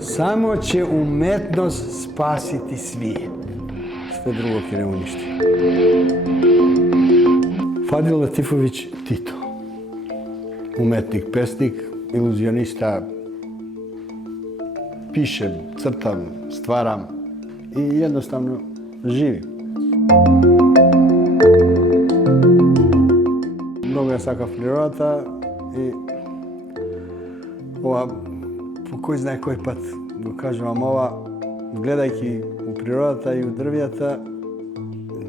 Samo će umetnost spasiti svije. Sve drugo će ne uništi. Fadil Latifović Tito. Umetnik, pesnik, iluzionista. Pišem, crtam, stvaram i jednostavno živim. Много ја сакав природата и ова, по кој знае кој пат го кажувам ова, гледајќи у природата и у дрвјата,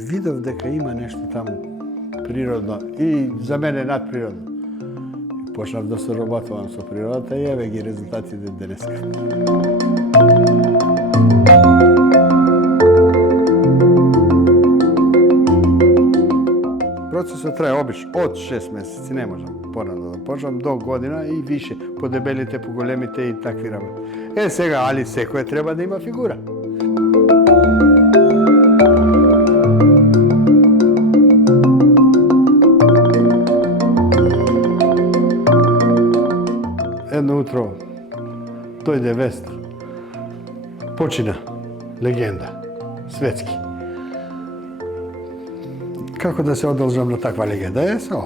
видов дека има нешто таму природно и за мене надприродно. Почнав да соработувам со природата и еве ги резултатите денеска. Процесот трае обично од 6 месеци, не можам порано да почнам, до година и више, по дебелите, по големите и такви работи. Сега, али секој треба да има фигура. Едно утро дојде вест, почина легенда, светски. Како да се одолжам на таква легенда? Со.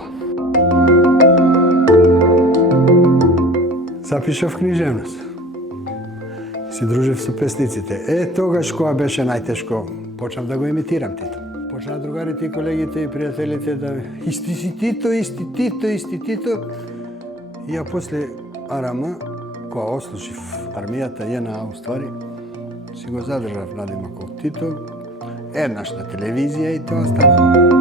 Запишав книжевност. Си дружев со песниците. Тогаш кога беше најтешко, почнав да го имитирам Тито. Почнаа другарите и колегите и пријателите да исти си Тито, исти Тито, исти Тито. И ја после АРМ, кога ослужив армијата, ЈНА уствари, си го задржав надимакот Тито, еднаш на телевизија и тоа стана.